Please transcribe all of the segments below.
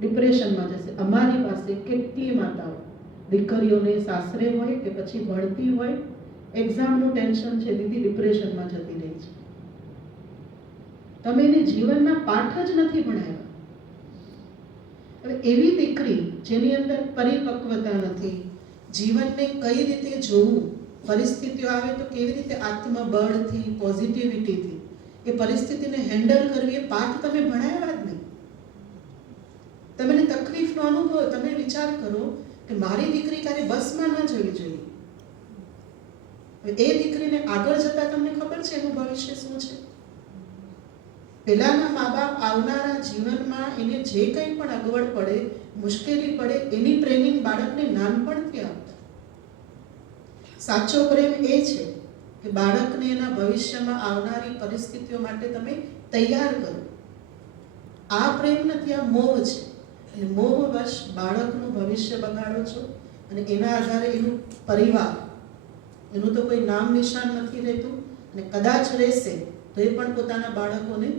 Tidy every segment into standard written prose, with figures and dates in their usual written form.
ડિપ્રેશનમાં જશે. અમારી પાસે કેટલી માતાઓ દીકરીઓને સાસરે હોય કે પછી ભણતી હોય, એક્ઝામનું ટેન્શન છે દીદી, ડિપ્રેશનમાં જતી રહી છે. તમે એને જીવનના પાઠ જ નથી ભણાવ્યા. હવે એવી દીકરી જેની અંદર પરિપક્વતા નથી, જીવનને કઈ રીતે જોવું, પરિસ્થિતિઓ આવે તો કેવી રીતે આત્મબળથી, પોઝિટિવિટીથી એ પરિસ્થિતિને હેન્ડલ કરવી, એ પાઠ તમે ભણાવ્યા જ નહીં. તમને તકલીફનો અનુભવ, તમે વિચાર કરો કે મારી દીકરી ક્યારે બસમાં ન જવી જોઈએ. એ દીકરીને આગળ જતા તમને ખબર છે એનું ભવિષ્ય શું છે? પહેલાના મા બાપ આવનારા જીવનમાં એને જે કંઈ પણ અગવડ પડે, મુશ્કેલી પડે, એની ટ્રેનિંગ બાળકને નાનપણથી આપતા. સાચો પ્રેમ એ છે કે બાળકને એના ભવિષ્યમાં આવનારી પરિસ્થિતિઓ માટે તમે તૈયાર કરો. આ પ્રેમ નથી, આ મોહ છે. અને મોહવશ બાળકનું ભવિષ્ય બગાડો છો અને એના આધારે એનું પરિવાર, એનું તો કોઈ નામ નિશાન નથી રહેતું, અને કદાચ રહેશે તો એ પણ પોતાના બાળકોને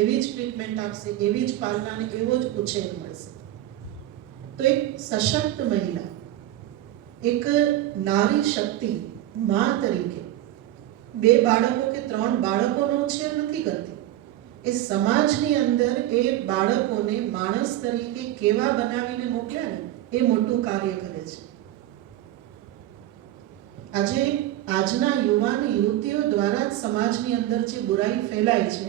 એવી જ ટ્રીટમેન્ટ આપશે, એવી જ પાલના અને એવો જ ઉછેર મળશે. તો એક સશક્ત મહિલા, એક નારી શક્તિ મા તરીકે 2 બાળકો કે 3 બાળકોનો ઉછેર નથી કરતી. એ સમાજની અંદર એ બાળકોને માણસ તરીકે કેવા બનાવીને મોકલ્યા ને, એ મોટું કાર્ય કરે છે. આજે આજના યુવાન યુવતીઓ દ્વારા જ સમાજની અંદર જે બુરાઈ ફેલાય છે,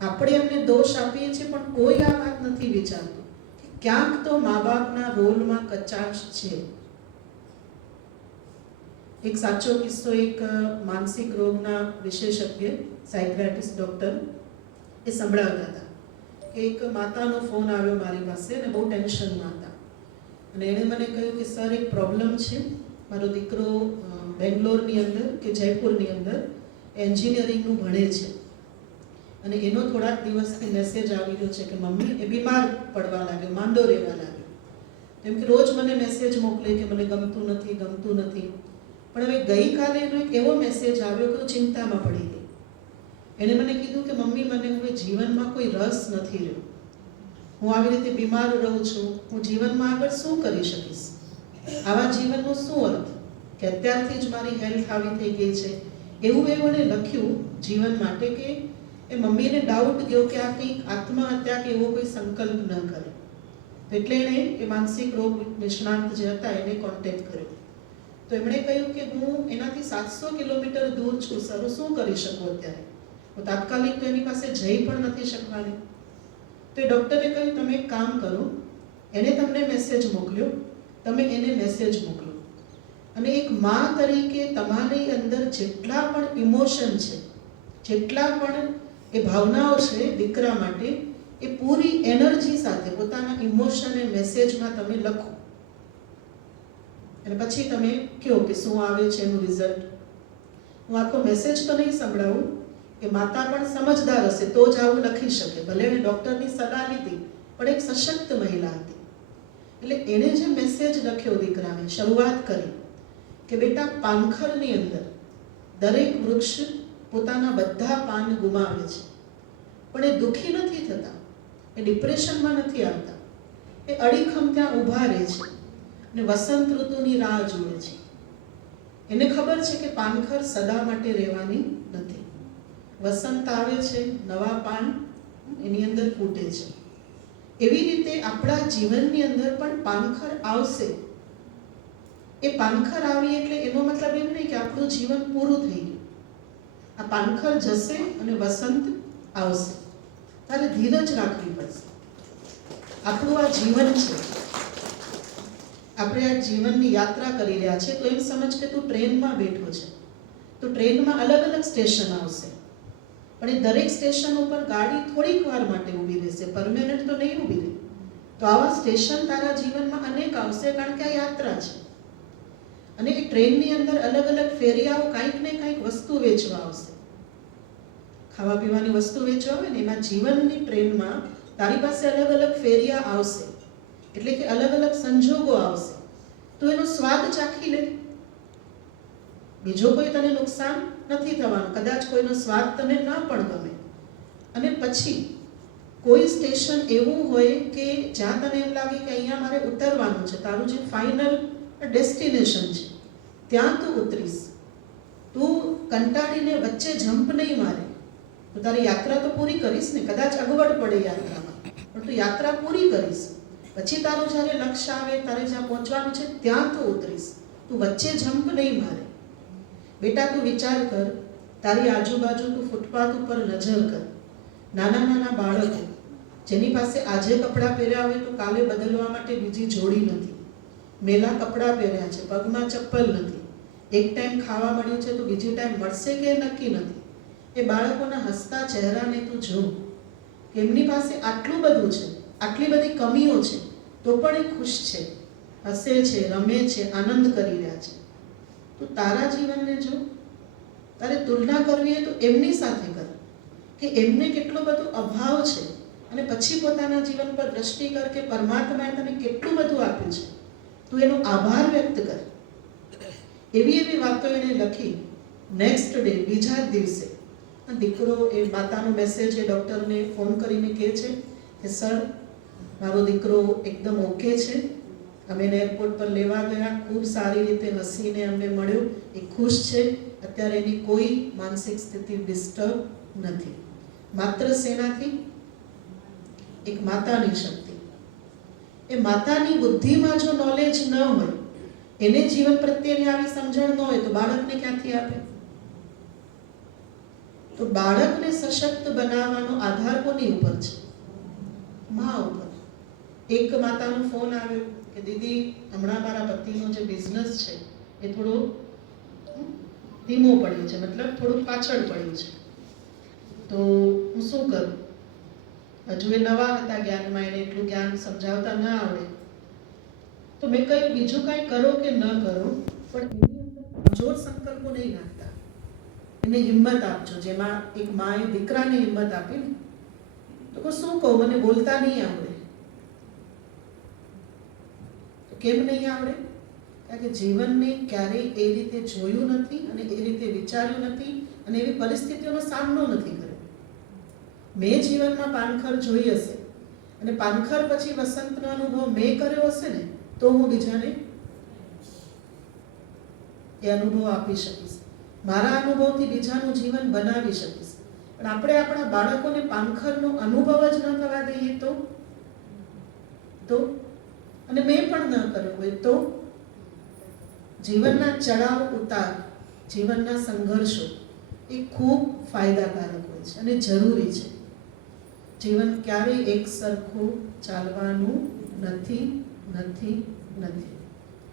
આપણે એમને દોષ આપીએ છીએ, પણ કોઈ આ વાત નથી વિચારતું કે ક્યાંક તો મા બાપના રોલમાં કચાશ છે. એક સાચો કિસ્સો, એક માનસિક રોગના વિશેષજ્ઞ સાયક્રેટિસ્ટ ડૉક્ટર એ સંભળાવતા હતા કે એક માતાનો ફોન આવ્યો મારી પાસે અને બહુ ટેન્શનમાં હતા. અને એણે મને કહ્યું કે સર, એક પ્રોબ્લેમ છે, મારો દીકરો બેંગ્લોરની અંદર કે જયપુરની અંદર એન્જિનિયરિંગનું ભણે છે અને એનો થોડાક દિવસથી મેસેજ આવી રહ્યો છે કે મમ્મી એ બીમાર પડવા લાગ્યો, માંદો રહેવા લાગ્યો. કેમ કે રોજ મને મેસેજ મોકલે કે મને ગમતું નથી, ગમતું નથી. પણ હવે ગઈકાલે એનો એક એવો મેસેજ આવ્યો કે હું ચિંતામાં પડી ગઈ. એણે મને કીધું કે મમ્મી, મને હવે જીવનમાં કોઈ રસ નથી રહ્યો. હું આવી રીતે બીમાર રહું છું, હું જીવનમાં આગળ શું કરી શકીશ? આવા જીવનનો શું અર્થ કે અત્યારથી જ મારી હેલ્થ આવી થઈ ગઈ છે. એવું એમણે લખ્યું જીવન માટે કે એ મમ્મીને ડાઉટ ગયો કે આ કંઈક આત્મહત્યા કે એવો કોઈ સંકલ્પ ન કરે. એટલે એણે એ માનસિક રોગ નિષ્ણાંત જે હતા એને કોન્ટેક્ટ કર્યો. તો એમણે કહ્યું કે હું એનાથી 700 કિલોમીટર દૂર છું સર, હું શું કરી શકું અત્યારે? હું તાત્કાલિક તો એની પાસે જઈ પણ નથી શકવાની. તો એ ડૉક્ટરે કહ્યું તમે એક કામ કરો, એને તમને મેસેજ મોકલ્યો, તમે એને મેસેજ મોકલો અને એક મા તરીકે તમારી અંદર જેટલા પણ ઇમોશન છે, જેટલા પણ એ ભાવનાઓ છે દીકરા માટે, એ પૂરી એનર્જી સાથે પોતાના ઇમોશન એ મેસેજમાં તમે લખો અને પછી તમે કહો કે શું આવે છે એનું રિઝલ્ટ. હું આખો મેસેજ તો નહીં સંભળાવું, કે માતા પણ સમજદાર હશે તો જ આવું લખી શકે. ભલે એણે ડૉક્ટરની સલાહ લીધી, પણ એક સશક્ત મહિલા હતી. એટલે એણે જે મેસેજ લખ્યો દીકરાને, શરૂઆત કરી કે બેટા, પાનખરની અંદર દરેક વૃક્ષ પોતાના બધા પાન ગુમાવે છે, પણ એ દુઃખી નથી થતા, એ ડિપ્રેશનમાં નથી આવતા. એ અડીખમ ત્યાં ઊભા રહે છે અને વસંત ઋતુની રાહ જુએ છે. એને ખબર છે કે પાનખર સદા માટે રહેવાની નથી. વસંત આવે છે, નવા પાન એની અંદર ફૂટે છે. એવી રીતે આપણા જીવનની અંદર પણ પાનખર આવશે. એ પાનખર આવી એટલે એનો મતલબ એમ નહીં કે આપણું જીવન પૂરું થઈ ગયું. આ પાનખર જશે અને વસંત આવશે. તારે ધીરજ રાખવી પડશે. આપણું આ જીવન છે, આપણે આ જીવનની યાત્રા કરી રહ્યા છીએ. તો એમ સમજ કે તું ટ્રેનમાં બેઠો છે, તો ટ્રેનમાં અલગ અલગ સ્ટેશન આવશે, પણ એ દરેક સ્ટેશન ઉપર ગાડી થોડીક વાર માટે ઊભી રહેશે, પરમેનન્ટ તો નહીં ઊભી રહે. તો આવા સ્ટેશન તારા જીવનમાં અનેક આવશે, કારણ કે આ યાત્રા છે. અને એ ટ્રેનની અંદર અલગ અલગ ફેરિયાઓ કાંઈક ને કાંઈક વસ્તુ વેચવા આવશે, ખાવા પીવાની વસ્તુ વેચવા આવે ને, એમાં જીવનની ટ્રેનમાં તારી પાસે અલગ અલગ ફેરિયા આવશે. એટલે કે અલગ અલગ સંજોગો આવશે. તો એનો સ્વાદ ચાખી લે. બીજો કોઈ તને નુકસાન નથી થવાનું, કદાચ કોઈનો સ્વાદ તને ન પણ ગમે. અને પછી કોઈ સ્ટેશન એવું હોય કે જ્યાં તને એમ લાગે કે અહીંયા મારે ઉતરવાનું છે, તારું જે ફાઇનલ ડેસ્ટિનેશન છે ત્યાં તું ઉતરીશ, તું કંટાળીને વચ્ચે જમ્પ નહીં મારે, તો તારી યાત્રા તો પૂરી કરીશ ને. કદાચ અગવડ પડે યાત્રામાં, પણ તું યાત્રા પૂરી કરીશ. પછી તારું જ્યારે લક્ષ્ય આવે, તારે જ્યાં પહોંચવાનું છે ત્યાં તું ઉતરીશ, તું વચ્ચે જમ્પ નહીં મારે. બેટા તું વિચાર કર, તારી આજુબાજુ તું ફૂટપાથ ઉપર નજર કર, નાના નાના બાળકો જેની પાસે આજે કપડાં પહેર્યા હોય તો કાલે બદલવા માટે બીજી જોડી નથી, મેલા કપડાં પહેર્યા છે, પગમાં ચપ્પલ નથી, એક ટાઈમ ખાવા મળ્યું છે તો બીજી ટાઈમ મળશે કે નક્કી નથી. એ બાળકોના હસતા ચહેરાને તું જો કે એમની પાસે આટલું બધું છે, આટલી બધી કમીઓ છે, તો પણ એ ખુશ છે, હસે છે, રમે છે, આનંદ કરી રહ્યા છે. તું તારા જીવનને જો, તારે તુલના કરવી હોય તો એમની સાથે કર કે એમને કેટલો બધો અભાવ છે, અને પછી પોતાના જીવન પર દ્રષ્ટિ કર કે પરમાત્માએ તને કેટલું બધું આપ્યું છે, તું એનો આભાર વ્યક્ત કર. એવી એવી વાતો એણે લખી. નેક્સ્ટ ડે, બીજા જ દિવસે દીકરો, એ માતાનો મેસેજ એ ડૉક્ટરને ફોન કરીને કહે છે કે સર મારો દીકરો એકદમ ઓકે છે, અમે એને એરપોર્ટ પર લેવા ગયા, ખૂબ સારી રીતે હસીને અમને મળ્યો, એ ખુશ છે, અત્યારે એની કોઈ માનસિક સ્થિતિ ડિસ્ટર્બ નથી. માત્ર શેનાથી? એક માતાની શક્તિ. એ માતાની બુદ્ધિમાં જો નોલેજ ન હોય, એને જીવન પ્રત્યેની આવી સમજણ ન હોય તો બાળકને ક્યાંથી આપે? તો બાળકને સશક્ત બનાવવાનો આધાર કોની ઉપર છે? મા ઉપર. એક માતાનો ફોન આવ્યો કે દીદી હમણાં મારા પતિનો જે બિઝનેસ છે એ થોડો ધીમો પડ્યો છે, મતલબ થોડું પાછળ પડ્યું છે, તો હું શું કરું? હજુ એ નવા હતા જ્ઞાનમાં, એને એટલું જ્ઞાન સમજાવતા ન આવડે. તો મેં કહ્યું બીજું કાંઈ કરો કે ન કરો, પણ એની અંદર કમજોર સંકલ્પો નહીં નાખતા, એને હિંમત આપજો. જેમાં એક માએ દીકરાને હિંમત આપી ને, તો શું કહું, મને બોલતા નહીં આવડે. તો કેમ નહીં આવડે? કારણ કે જીવનને ક્યારેય એ રીતે જોયું નથી, અને એ રીતે વિચાર્યું નથી, અને એવી પરિસ્થિતિઓનો સામનો નથી કર્યો. મેં જીવનમાં પાનખર જોઈ હશે, અને પાનખર પછી વસંતનો અનુભવ મેં કર્યો હશે ને, તો હું બીજાને એ અનુભવ આપી શકીશ, મારા અનુભવથી બીજાનું જીવન બનાવી શકીશ. પણ આપણે આપણા બાળકોને પાનખરનો અનુભવ જ ન થવા દઈએ તો અને મેં પણ ન કર્યો હોય તો જીવનના ચડાવ ઉતાર, જીવનના સંઘર્ષો એ ખૂબ ફાયદાકારક હોય છે અને જરૂરી છે. જીવન ક્યારેય એક સરખું ચાલવાનું નથી નથી નથી.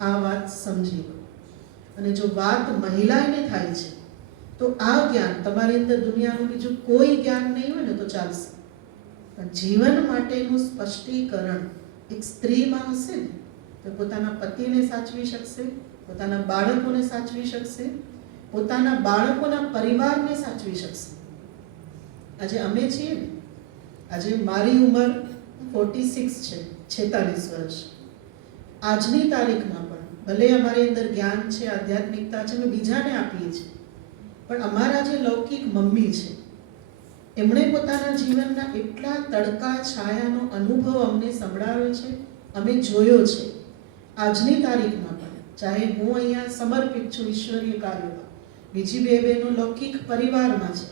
આ વાત સમજી લો. અને જો વાત મહિલાને થાય છે તો આ જ્ઞાન તમારી અંદર દુનિયાનું બીજું કોઈ જ્ઞાન નહીં હોય ને તો ચાલશે, પણ જીવન માટેનું સ્પષ્ટીકરણ એક સ્ત્રીમાં હશે ને તો પોતાના પતિને સાચવી શકશે, પોતાના બાળકોને સાચવી શકશે, પોતાના બાળકોના પરિવારને સાચવી શકશે. આજે અમે છીએ ને, આજે મારી ઉંમર 46 છે, 46 વર્ષ. આજની તારીખમાં પણ ભલે અમારી અંદર જ્ઞાન છે, આધ્યાત્મિકતા છે, અમે બીજાને આપીએ છીએ, પણ અમારા જે લૌકિક મમ્મી છે એમણે પોતાના જીવનના એટલા તડકા છાયાનો અનુભવ અમને સંભળાવ્યો છે, અમે જોયો છે. આજની તારીખમાં પણ ચાહે હું અહીંયા સમર્પિત છું ઈશ્વરીય કાર્યોમાં, બીજી બે બહેનો લૌકિક પરિવારમાં છે,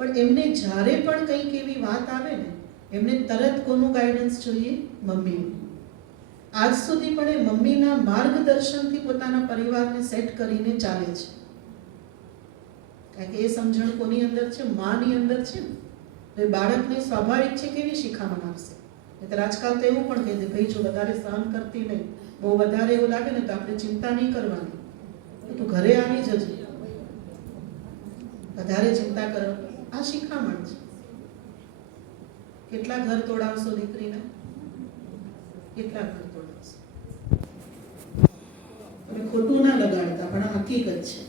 પણ એમને જ્યારે પણ કંઈક એવી વાત આવે ને, એમને તરત કોનું ગાઈડન્સ જોઈએ? મમ્મીનું. આજ સુધી પણ એ મમ્મીના માર્ગદર્શનથી પોતાના પરિવારને સેટ કરીને ચાલે છે. કારણ કે એ સમજણ કોની અંદર છે? માની અંદર છે ને. તો એ બાળકને સ્વાભાવિક છે કેવી શિખામણ આપશે? એટલે આજકાલ તો એવું પણ કહે છે, ભાઈ જો વધારે સહન કરતી નહીં, બહુ વધારે એવું લાગે ને તો આપણે ચિંતા નહીં કરવાની, તું ઘરે આવી જજે, વધારે ચિંતા કરો. આ શિખામણ છે. કેટલા ઘર તોડાવશો દીકરીના? કેટલા ઘર તોડાવશો? તમે ખોટું ના લગાડતા, પણ આ હકીકત છે.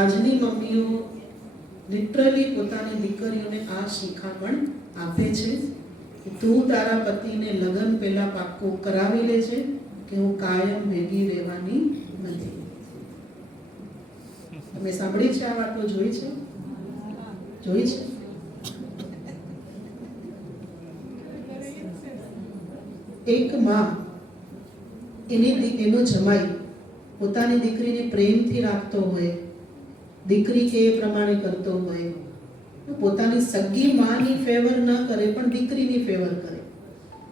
આજની મમ્મીઓ લિટરલી પોતાની દીકરીઓને આ શિખામણ આપે છે કે તું તારા પતિને લગ્ન પહેલા પાક્કો કરાવી લેજે કે હું કાયમ ભેગી રહેવાની નથી. તમે સાંભળી છે આ વાતો? જોઈ છે? જોઈ છે? એક માં એનો જમાઈ પોતાની દીકરીને પ્રેમથી રાખતો હોય, દીકરી કે એ પ્રમાણે કરતો હોય, તો પોતાની સગી માની ફેવર ન કરે પણ દીકરીની ફેવર કરે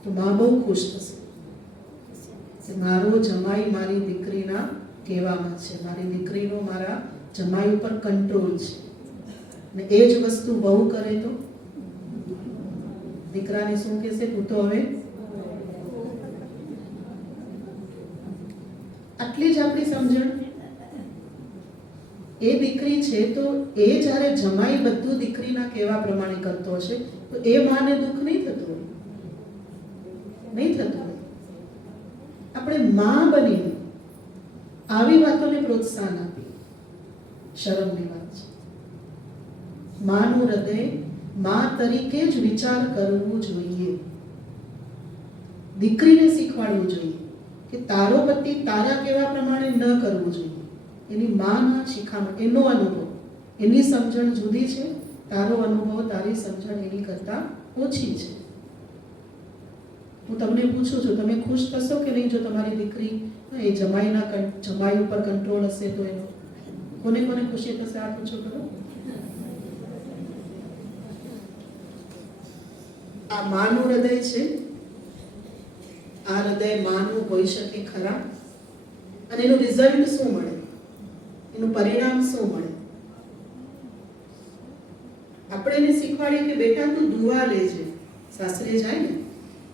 તો માં બહુ ખુશ થશે કે મારો જમાઈ મારી દીકરીના કહેવામાં છે, મારી દીકરીનો મારા જમાઈ ઉપર કંટ્રોલ છે. ને એ જ વસ્તુ બહુ કરે તો દીકરાને શું કહેશે, તું તો હવે આટલી જ આપણી સમજણ. એ દીકરી છે તો એ જ્યારે જમાઈ બધું દીકરીના કહેવા પ્રમાણે કરતો હશે તો એ માને દુઃખ નહીં થતું હોય. આપણે માં બનીને આવી વાતોને પ્રોત્સાહન આપી શરમની વાત છે. માનું હૃદય માં તરીકે જ વિચાર કરવું જોઈએ. દીકરીને શીખવાડવું જોઈએ કે તારો પતિ તારા કહેવા પ્રમાણે ન કરવું જોઈએ. એની માના શિખામણ, એનો અનુભવ, એની સમજણ જુદી છે, તારો અનુભવ તારી સમજણ એની કરતાં ઓછી છે. હું તમને પૂછું છું, તમે ખુશ થશો કે નહીં જો તમારી દીકરી એ જમાઈ ઉપર કંટ્રોલ હશે તો? એનો કોને કોને ખુશી થશે? આ પૂછો કરો. આ માનું હૃદય છે. આ હૃદય માનું હોઈ શકે ખરા? અને એનું રિઝલ્ટ શું મળે, એનું પરિણામ શું મળે? આપણે એને શીખવાડીએ કે બેટા તું દુઆ લેજે, સાસરે જાય ને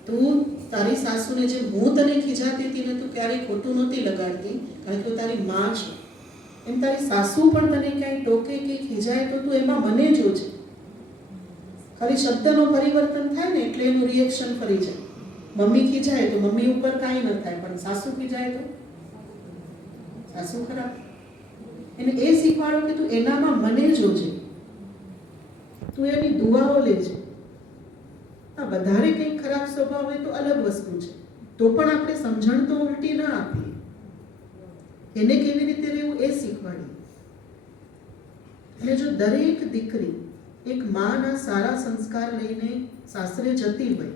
તું તારી સાસુને જે હું તને ખીજાતી હતી ને તું ક્યારેય ખોટું નહોતી લગાડતી, કારણ કે તારી માં છે. એમ તારી સાસુ પણ તને ક્યાંય ટોકે કે ખીજાય તો તું એમાં મને જોજે. ખાલી શબ્દનો પરિવર્તન થાય ને એટલે એનું રિએક્શન ફરી જાય. મમ્મી ખીજાય તો મમ્મી ઉપર કાંઈ ન થાય, પણ સાસુ ખીજાય તો સાસુ ખરાબ. એને એ શીખવાડો કે તું એનામાં મને જોજે, તું એની દુઆઓ લેજે. હા, વધારે કંઈક ખરાબ સ્વભાવ હોય તો અલગ વસ્તુ છે, તો પણ આપણે સમજણ તો ઉલટી ના આપીએ. એને કેવી રીતે રહેવું એ શીખવાડીએ. અને જો દરેક દીકરી એક માના સારા સંસ્કાર લઈને સાસરે જતી હોય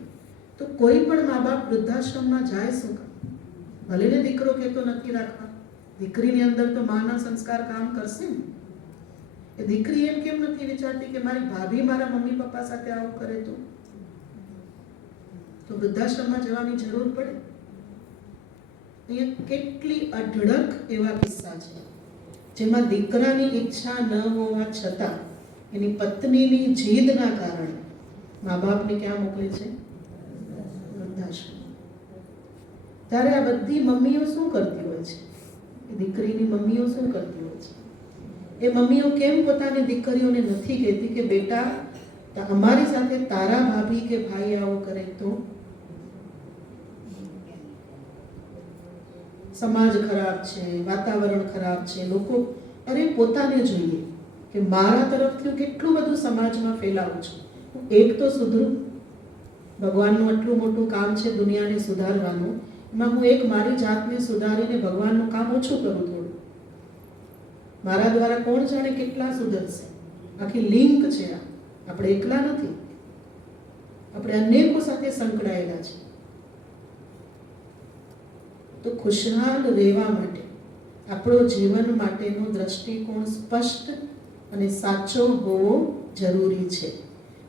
તો કોઈ પણ મા બાપ વૃદ્ધાશ્રમમાં જાય શું કામ? ભલે ને દીકરો કહેતો નથી રાખવા, દીકરીની અંદર તો માના સંસ્કાર કામ કરશે ને. એ દીકરી એમ કેમ નથી વિચારતી કે મારી ભાભી મારા મમ્મી પપ્પા સાથે આવું કરે તો વૃદ્ધાશ્રમમાં જવાની જરૂર પડે? અહીંયા કેટલી અઢળક એવા કિસ્સા છે જેમાં દીકરાની ઈચ્છા ન હોવા છતાં એની પત્નીની જીદના કારણે મા બાપને ક્યાં મોકલે છે? વૃદ્ધાશ્રમ. ત્યારે આ બધી મમ્મીઓ શું કરતી હોય છે? દીકરીની મમ્મીઓ શું કરતી હોય છે? એ મમ્મીઓ કેમ પોતાની દીકરીઓને નથી કહેતી કે બેટા અમારી સાથે તારા ભાભી કે ભાઈ આવું કરે તો સમાજ ખરાબ છે, વાતાવરણ ખરાબ છે, લોકો અરે પોતાને જોઈએ કે મારા તરફથી કેટલું બધું સમાજમાં ફેલાવું છું, હું એક તો સુધરું. ભગવાનનું આટલું મોટું કામ છે દુનિયાને સુધારવાનું, એમાં હું એક મારી જાતને સુધારીને ભગવાનનું કામ ઓછું કરું થોડું. મારા દ્વારા કોણ જાણે કેટલા સુધરશે. આખી લિંક છે આ. આપણે એકલા નથી, આપણે અનેકો સાથે સંકળાયેલા છે. તો ખુશહાલ રહેવા માટે આપણો જીવન માટેનો દ્રષ્ટિકોણ સ્પષ્ટ અને સાચો હોવો જરૂરી છે.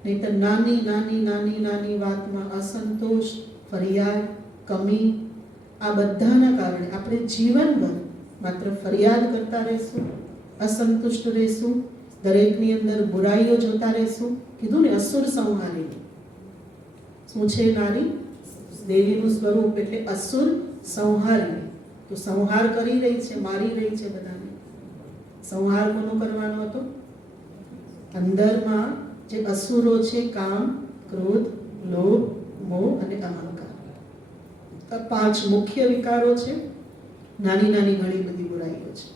નહીંતર નાની નાની નાની નાની વાતમાં અસંતોષ, ફરિયાદ, કમી, આ બધાના કારણે આપણે જીવનભર માત્ર ફરિયાદ કરતા રહેશું, અસંતુષ્ટ રહેશું, દરેકની અંદર બુરાઈઓ જોતા રહેશું. કીધું ને અસુર સંહારી. શું છે નારી? દેવીનું સ્વરૂપ એટલે અસુર સંહારી. તો સંહાર કરી રહી છે, મારી રહી છે બધાને. સંહાર કોનો કરવાનો હતો? અંદરમાં જે અસુરો છે, કામ, ક્રોધ, લોભ, મોહ અને અહંકાર. 5 મુખ્ય વિકારો છે. નાની નાની ઘણી બધી બુરાઈઓ છે.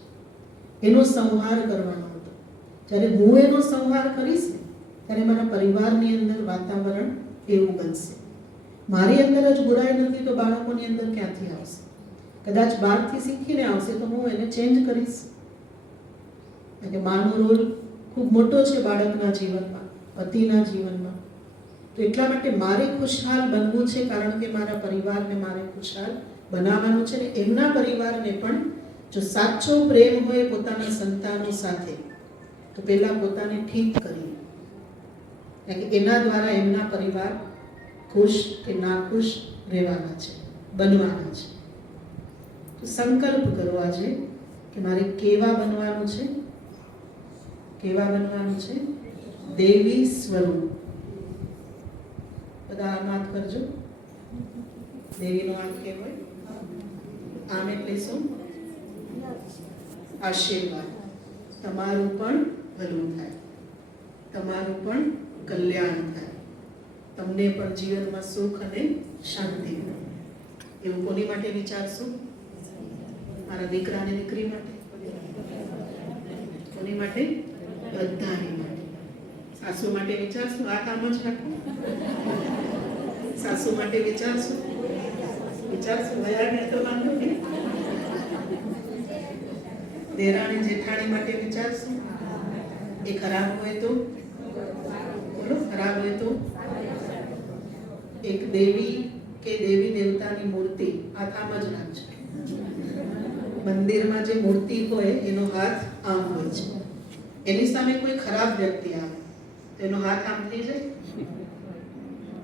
એનો સંહાર કરવાનો હતો. જ્યારે હું એનો સંહાર કરીશ ને ત્યારે મારા પરિવારની અંદર વાતાવરણ એવું બનશે. મારી અંદર જ બુરાઈ નથી તો બાળકોની અંદર ક્યાંથી આવશે? કદાચ બહારથી શીખીને આવશે તો હું એને ચેન્જ કરીશ. એટલે માનો રોલ ખૂબ મોટો છે બાળકના જીવનમાં, પતિના જીવનમાં. તો એટલા માટે મારે ખુશહાલ બનવું છે, કારણ કે મારા પરિવારને મારે ખુશહાલ બનાવવાનું છે. ને એમના પરિવારને પણ જો સાચો પ્રેમ હોય પોતાના સંતાનો સાથે, તો પહેલા પોતાને ઠીક કરી, કારણ કે એના દ્વારા એમના પરિવાર ખુશ કે નાખુશ રહેવાના છે, બનવાના છે. તો સંકલ્પ કરો આજે કે મારે કેવા બનવાનું છે, કેવા બનવાનું છે? દેવી સ્વરૂપ. બધા આમ હાથ કરજો. દેવીનો આમ કહેવાય. આમ એટલે શું? આશીર્વાદ. તમારું પણ ભલું થાય, તમારું પણ કલ્યાણ થાય, તમને પણ જીવનમાં સુખ અને શાંતિ મળે. એવું કોની માટે વિચારશું? મારા દીકરા અને દીકરી માટે. કોની માટે? બધાની માટે. સાસુ માટે વિચારશું? આ કામ જ રાખો. સાસુ માટે વિચારશું? વિચારશું? વયાને તો વાંધો નહીં. દેરાણી જેઠાણી માટે વિચારશું? એ ખરાબ હોય તો બોલો, ખરાબ હોય તો? એક દેવી કે દેવી દેવતાની મૂર્તિ હાથ આમ જ રાખજો. મંદિરમાં જે મૂર્તિ હોય એનો હાથ આમ હોય છે. એની સામે કોઈ ખરાબ વ્યક્તિ આવે તો એનો હાથ આમ થઈ જાય.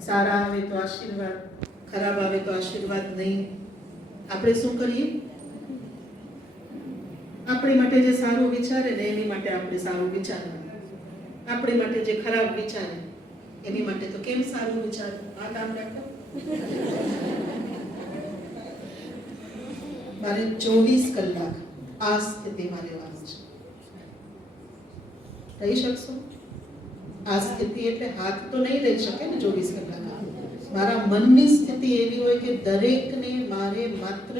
સારા આવે તો આશીર્વાદ, ખરાબ આવે તો આશીર્વાદ નહીં. આપણે શું કરીએ? આપણી માટે જે સારું વિચારે ને એની માટે આપણે સારું વિચારવાનું. આપણી માટે જે ખરાબ વિચારે એની માટે તો કેમ સારું વિચારવું? આ કામ રાખો. મારે 24 કલાક આ સ્થિતિમાં રહેવાનું છે. રહી શકશો? આ સ્થિતિ એટલે હાથ તો નહીં રહી શકે ને 24 કલાક. મારા મનની સ્થિતિ એવી હોય કે દરેકને મારે માત્ર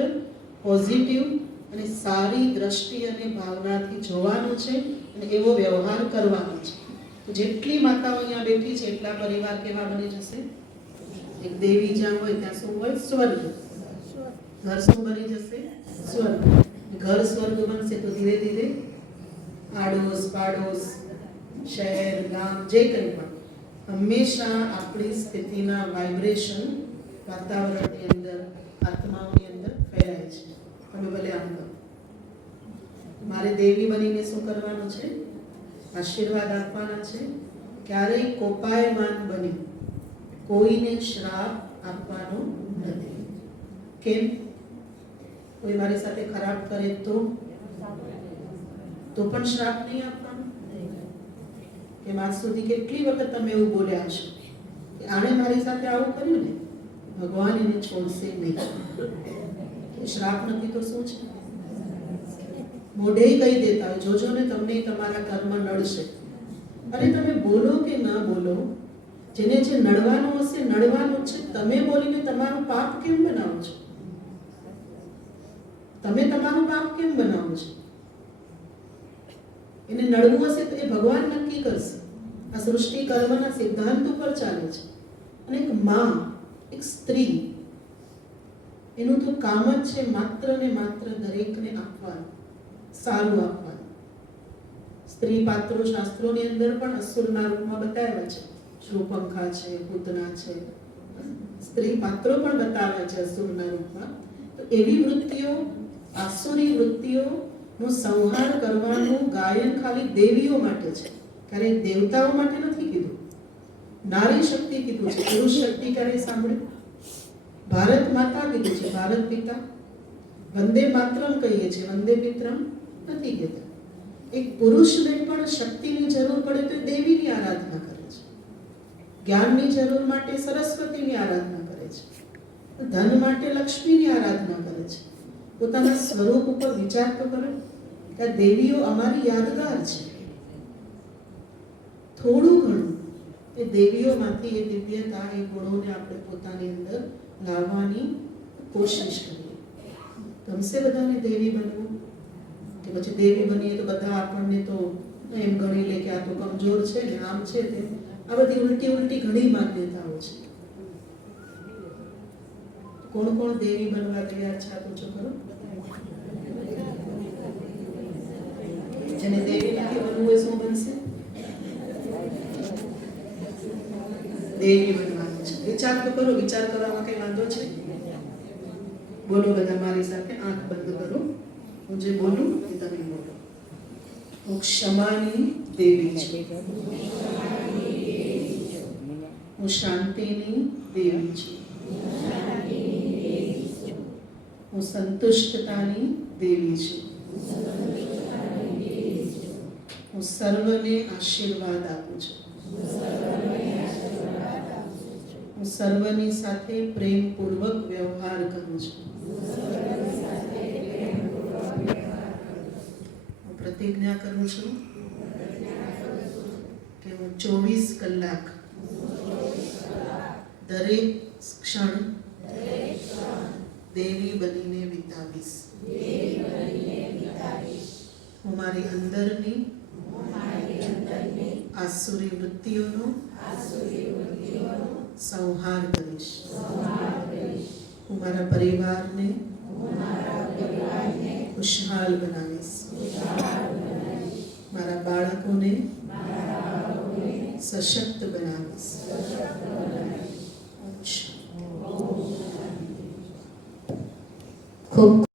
પોઝિટિવ અને સારી દ્રષ્ટિ અને ભાવનાથી જોવાનું છે અને એવો વ્યવહાર કરવાનો છે. તો જેટલી માતાઓ અહીંયા બેઠી છે એટલા પરિવાર કેવા બની જશે? એક દેવી જ્યાં હોય ત્યાં શું હોય? સ્વર્ગ. ઘર શું બની જશે? સ્વર્ગ. ઘર સ્વર્ગ બનશે તો ધીરે ધીરે આડોશ પાડોશ, શહેર, ગામ, જે કંઈ પણ હંમેશા આપણી સ્થિતિના વાઇબ્રેશન વાતાવરણની અંદર, આત્માઓની અંદર ફેલાય છે. તમે ભલે આમ કરો. મારે દેવી બનીને શું કરવાનું છે? આશીર્વાદ આપવાના છે. ક્યારેય કોપાયમાન બની કોઈને શ્રાપ આપવાનો નથી. કેમ? કોઈ મારી સાથે ખરાબ કરે તો પણ શ્રાપ નહીં આપવાનો. કે આજ સુધી કેટલી વખત તમે એવું બોલ્યા છો કે આણે મારી સાથે આવું કર્યું ને, ભગવાન એને છોડશે નહીં. શ્રાપ નથી તો શું છે? મોઢે કહી દેતા હોય જોજો ને તમને તમારા કર્મ નડશે. અને તમે બોલો કે ના બોલો, જેને જે નડવાનું હશે નડવાનું છે. તમે બોલીને તમારું પાપ કેમ બનાવો છો? તમે તમારું પાપ કેમ બનાવો છો? એને નડવું હશે તો એ ભગવાન નક્કી કરશે. આ સૃષ્ટિ કર્મના સિદ્ધાંત ઉપર ચાલે છે. અને એક માં, એક સ્ત્રી, એનું તો કામ જ છે માત્ર ને માત્ર દરેકને આપવાનું, સારું આપવાનું. સ્ત્રી પાત્રો શાસ્ત્રોની અંદર પણ અસુરના રૂપમાં બતાવ્યા છે. શૃપંખા છે, પૂતના છે, સ્ત્રી પાત્રો પણ બતાવ્યા છે અસુરના રૂપમાં. તો એવી વૃત્તિઓ, આસુરી વૃત્તિઓનો સંહાર કરવાનું ગાયન ખાલી દેવીઓ માટે છે, ક્યારેય દેવતાઓ માટે નથી કીધું. નારી શક્તિ કીધું છે. પુરુષ શક્તિ ક્યારેય સાંભળ્યું? ભારત માતા કીધું છે, ભારત પિતા. વંદે માતરમ કહીએ છીએ, વંદે પિતરમ નથી કહેતા. એક પુરુષને પણ શક્તિની જરૂર પડે તો દેવીની આરાધના કરે છે. જ્ઞાનની જરૂર માટે સરસ્વતીની આરાધના કરે છે. ધન માટે લક્ષ્મીની આરાધના કરે છે. પોતાના સ્વરૂપ ઉપર વિચાર તો કરો કે આ દેવીઓ અમારી યાદગાર છે. થોડું ઘણું એ દેવીઓમાંથી એ દિવ્યતા, એ ગુણોને આપણે પોતાની અંદર લાવવાની કોશિશ કરીએ. ગમશે બધાને દેવી બનવું? કે પછી દેવી બનીએ તો બધા આપણને તો એમ ગણી લે કે આ તો કમજોર છે ને, આમ છે તે. આ બધી ઉલટી ઘણી માન્યતાઓ છે. કોણ કોણ દેવી બનવા તૈયાર છે? આ પૂછો કરો. જેને દેવી નથી બનવું હોય શું બનશે? દેવી વિચાર તો કરો, વિચાર કરવામાં કઈ વાંધો છે? બોલો બધા મારી સાથે, આંખ બંધ કરો. હું જે બોલું એ તમે બોલો. હું ક્ષમાની દેવી છું. હું શાંતિની દેવી છું. હું સંતુષ્ટતાની દેવી છું. હું સર્વને આશીર્વાદ આપું છું. હું સર્વની સાથે પ્રેમપૂર્વક વ્યવહાર કરું છું. હું પ્રતિજ્ઞા કરું છું કે હું 24 કલાક દરેક ક્ષણ દેવી બનીને વિતાવીશ. હું મારી અંદરની આસુરી વૃત્તિઓનો સંહાર કરીશ. હું મારા પરિવારને ખુશહાલ બનાવીશ. મારા બાળકોને સશક્ત બનાવીશ. ખૂબ